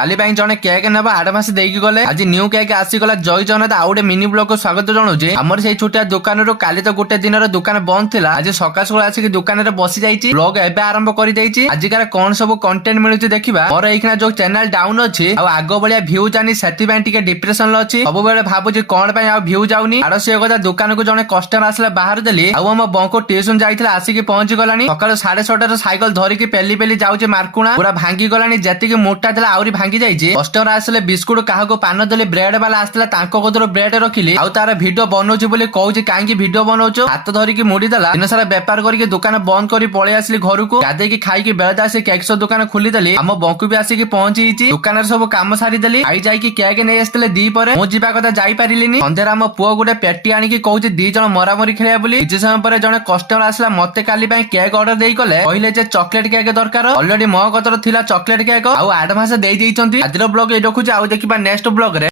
কালি ପାଇଁ ଜଣେ କେକ୍ ନେବା ଆଡଭାନ୍ସ ଦେଇକି ଗଲେ। ଆଜି ନ୍ୟୁ କେକ୍ ଆସିଗଲା। ଜୟ ଜଗନ୍ନାଥ। ଆଉ ଗୋଟେ ମିନି ବ୍ଲଗକୁ ସ୍ୱାଗତ ଜଣାଉଛି। ଆମର ସେଇ ଛୋଟିଆ ଦୋକାନରୁ କାଲି ତ ଗୋଟେ ଦିନର ଦୋକାନ ବନ୍ଦ ଥିଲା। ଆଜି ସକାଳ ସକାଳ ଆସିକି ଦୋକାନରେ ବସି ଯାଇଛି। ବ୍ଲଗ ଏବେ ଆରମ୍ଭ କରିଦେଇଛି। ଆଜିକାର କଣ ସବୁ କଣ୍ଟେଣ୍ଟ ମିଳୁଛି ଦେଖିବା। ମୋର ଏଇଖିନା ଯୋଉ ଚ୍ୟାନେଲ ଡାଉନ ଅଛି ଆଉ ଆଗ ଭଳିଆ ଭିଉ ଜାନି, ସେଥିପାଇଁ ଟିକେ ଡିପ୍ରେସନ ଅଛି। ସବୁବେଳେ ଭାବୁଛି କଣ ପାଇଁ ଆଉ ଭିଉ ଯାଉନି। ଆର ସେ କଥା ଦୋକାନକୁ ଜଣେ କଷ୍ଟମର ଆସିଲା ବାହାରୁ ଦେଲି। ଆଉ ଆମ ବଙ୍କୁ ଟ୍ୟୁସନ ଯାଇଥିଲା ଆସିକି ପହଞ୍ଚି ଗଲାଣି। ସକାଳ 6:30 ସାଇକେଲ ଧରିକି ପେଲି ପେଲି ଯାଉଛି ମାର୍କୁଣା। ପୁରା ଭାଙ୍ଗି ଗଲାଣି। ଯେତିକି ମୋଟା ଥିଲା ଆହୁରି ଭାଙ୍ଗି ଯାଇଛି। କଷ୍ଟମର ଆସିଲେ ବିସ୍କୁଟ କାହାକୁ ପାନ ଦେଲି। ବ୍ରେଡ ବାଲା ଆସିଥିଲା ତାଙ୍କ କତରୁ ବ୍ରେଡ ରଖିଲି। ଆଉ ତାର ଭିଡିଓ ବନଉଛି ବୋଲି କହୁଛି। କାହିଁକି ଭିଡିଓ ବନଉଛୁ? ହାତ ଧରିକି ମୁଡି ଦେଲା। ଦିନ ସାରା ବେପାର କରିକି ଦୋକାନ ବନ୍ଦ କରି ପଳେଇ ଆସିଲି ଘରକୁ। ଗାଧେଇକି ଖାଇକି ବେଳଦା ଆସି କେକ୍ ସପ ଦୋକାନ ଖୋଲିଦେଲି। ଆମ ବଙ୍କୁ ବି ଆସିକି ପହଞ୍ଚିଛି। ଦୋକାନରେ ସବୁ କାମ ସାରିଦେଲି। ଆଇ ଯାଇକି କେକ୍ ନେଇ ଆସିଥିଲେ ଦିପରେ। ମୁଁ ଯିବା କଥା ଯାଇପାରିଲିନି। ସନ୍ଧ୍ୟାରେ ଆମ ପୁଅ ଗୋଟେ ପେଟି ଆଣିକି କହୁଛି 2 ଜଣ ମରାମରି ଖେଳିବା ବୋଲି। କିଛି ସମୟ ପରେ ଜଣେ କଷ୍ଟମର ଆସିଲା। ମତେ କାଲି ପାଇଁ କେକ୍ ଅର୍ଡର ଦେଇ କଲେ। କହିଲେ ଯେ ଚକଲେଟ କେକ୍ ଦରକାର। ଅଲରେଡି ମୋ କତର ଥିଲା ଚକଲେଟ କେକ୍ ଆଉ ଆଡଭାନ୍ସ ଦେଇ ଦେଇଛନ୍ତି। ଆଜିର ବ୍ଲଗ ଏଇ ରଖୁଛି। ଆଉ ଦେଖିବା ନେକ୍ସଟ ବ୍ଲଗ ରେ।